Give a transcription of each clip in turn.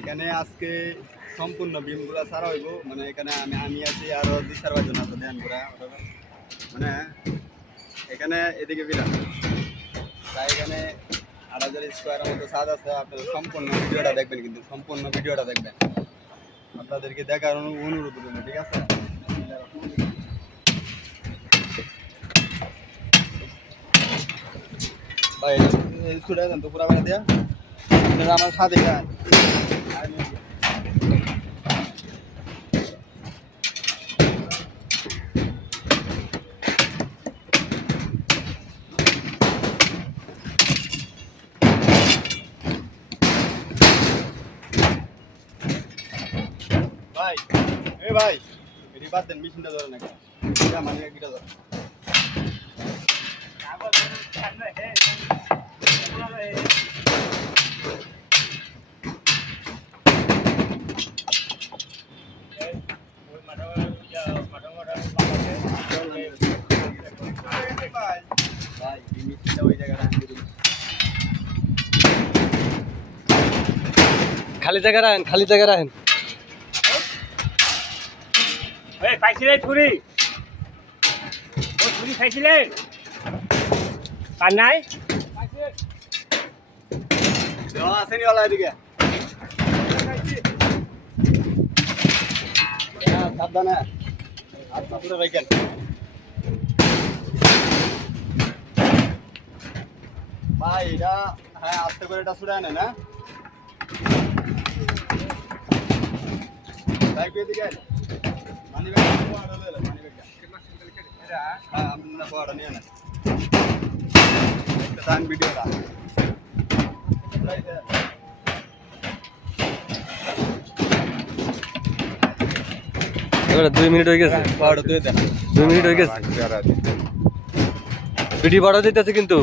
এখানে আজকে সম্পূর্ণ বিমগুলা ছাড়া হইব, মানে এখানে আমি আছি আরো 2-4 জন আছে ধ্যান করা, মানে এখানে এদিকে বিরাট তাই এখানে 8,000 স্কোয়ারের মতো ছাদ আছে। আপনারা সম্পূর্ণ ভিডিওটা দেখবেন, কিন্তু সম্পূর্ণ ভিডিওটা দেখবেন, আপনাদেরকে দেখার অনুরোধ করবেন, ঠিক আছে? ভাই ছুটে যান তো পুরা বানা দিয়া, আপনারা আমার সাথে যান। ভাই ভাই এটি বাদ দেন, মেশিনটা ধরে নাকি মানে কিটা ধরে ভাই এই মেশিনটা ওই জায়গায় রাখতে দিন। খালি জায়গা রাখেন, খালি জায়গা রাখেন। খাইছিলে ছুরি ছুরি খাইছিলে আর নাই আসেনি ওলা এদিকে সাবধানে আচ্ছা পুরো রাখেন। ভাই এটা হ্যাঁ আস্তে করে এটা ছুড়ে আনে না ভাই এদিকে মানি ব্যাগ মানি ব্যাগ হ্যাঁ আপনার বড় নিয়ে না একটা দান ভিডিওটা এবারে 2 মিনিট হয়ে গেছে, বড় তুই দেন 2 মিনিট হয়ে গেছে। ভিডিও বড় দিতেছে কিন্তু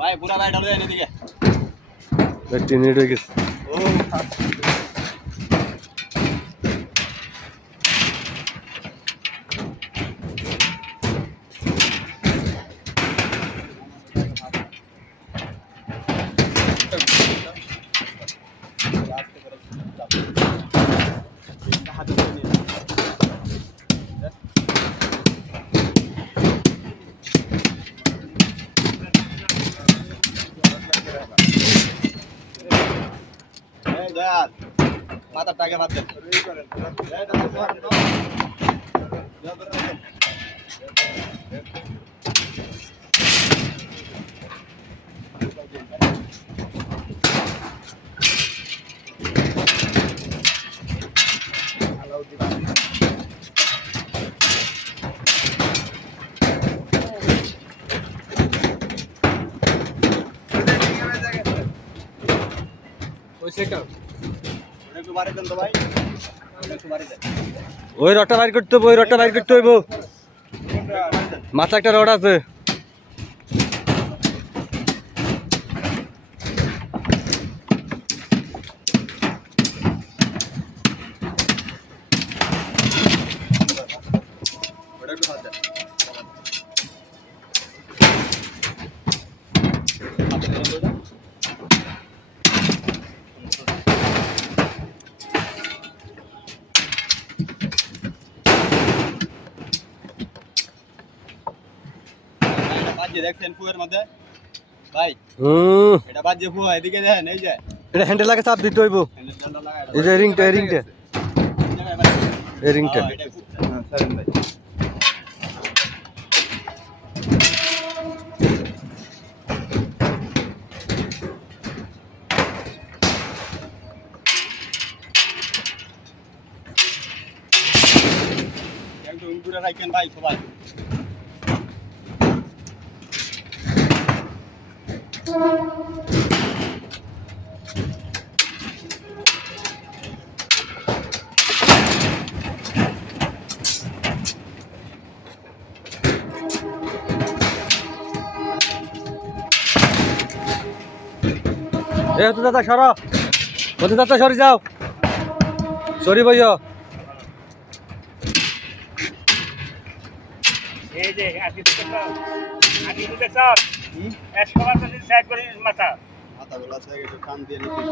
ভাই পুরা ভাই ডালো দেন এদিকে 3 মিনিট হয়ে গেছে। ও দয়াল মাথার টাকে বাদ দেন একটু বাড়ি দেন তো ভাই, একটু বাড়ি দেন ওই রডটা বাইর করতে হবে, ওই রডটা বাইর করতে হইব। মাথা একটা রড আছে। ওটা একটু বাদ দেন বাজে দেখছেন ফুয়ের মধ্যে ভাই, এটা বাজে ফুয়া এদিকে দেখেন এই যে এটা হ্যান্ডেল লাগে চাপ দিতে হইব। হ্যান্ডেলটা লাগায় এই যে রিংটা, এই রিংটা, এই রিংটা। হ্যাঁ সারেন ভাই ঘুরে রাখেন ভাই সবাই। এ হতো দাদা সর, হতো দাদা সরি যাও, সরি ভাইয়া। এই যে আজকে দেখছ একশো বার সাইড করে মাথা মাথাগুলো আছে একটু টান দিয়ে নিতে।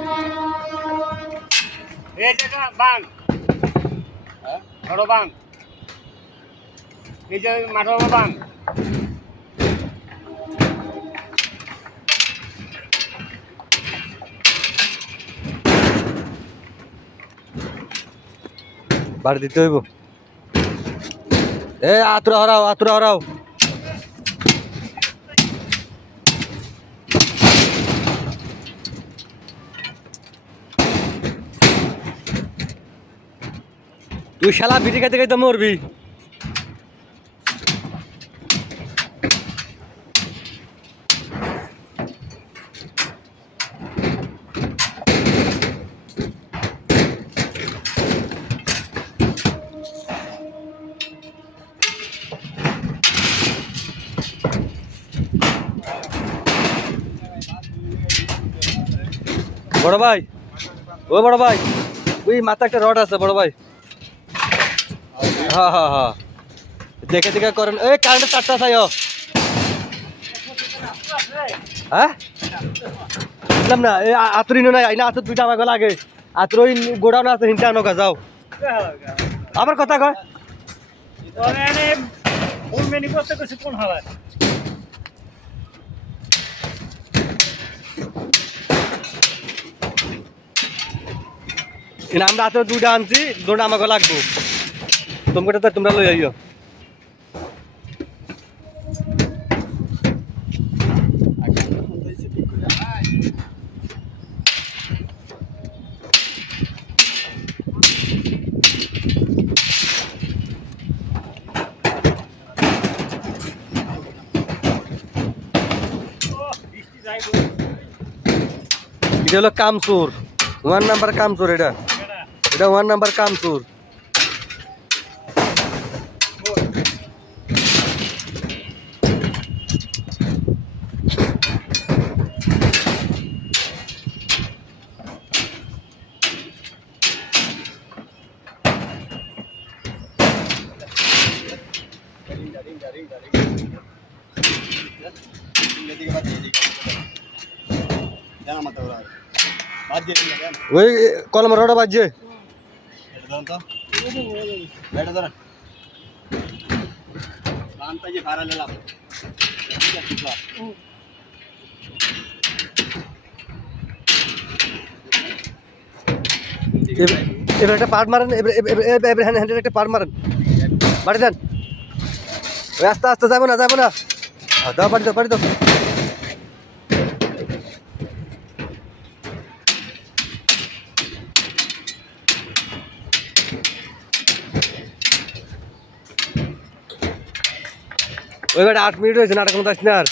এই যে বাং হ্যাঁ বড় বাং, এই যে মাঠা বাং বাড়ি দিতে হইব। এ আতুরা হরাও, আতুরা হরাও। তুই শালা বিড়ি খাইতে খাইতে মরবি। বড় ভাই, ও বড় ভাই, ওই মাথা একটা রড আছে বড় ভাই। হ্যাঁ হ্যাঁ হ্যাঁ, দেখে দেখে করেন। এই কারেন্টের তারটা চাইও। হ্যাঁ বুঝলাম না, এই আতুরি নাই আইনা, আতুর দুইটা আমাকে লাগে। আতুর ওই গোডাউন আছে, হিনটা আনো যাও। আমার কথা কয় কোন হাওয়া আমরা হাতে দুইটা আনছি, দুটা আমাকে লাগবো। তোমাকে তো তোমরা লই আইও। এটা হলো কামচোর, 1 নাম্বার কামচোর। এটা এটা 1 নাম্বার কামচোর। ওই কলম রোডা বাজছে। এবার একটা পার্ট মারেন, এবার হ্যান্ডেল একটা পার্ট মারেন, বাড়ি দেন। ওই আস্তে আস্তে যাবো না, যাবো না, দাও বাড়ি দাও, বাড়ি দাও। ওই বেটা 8 মিনিট হয়েছে, নাটক মতো আসছে না আর।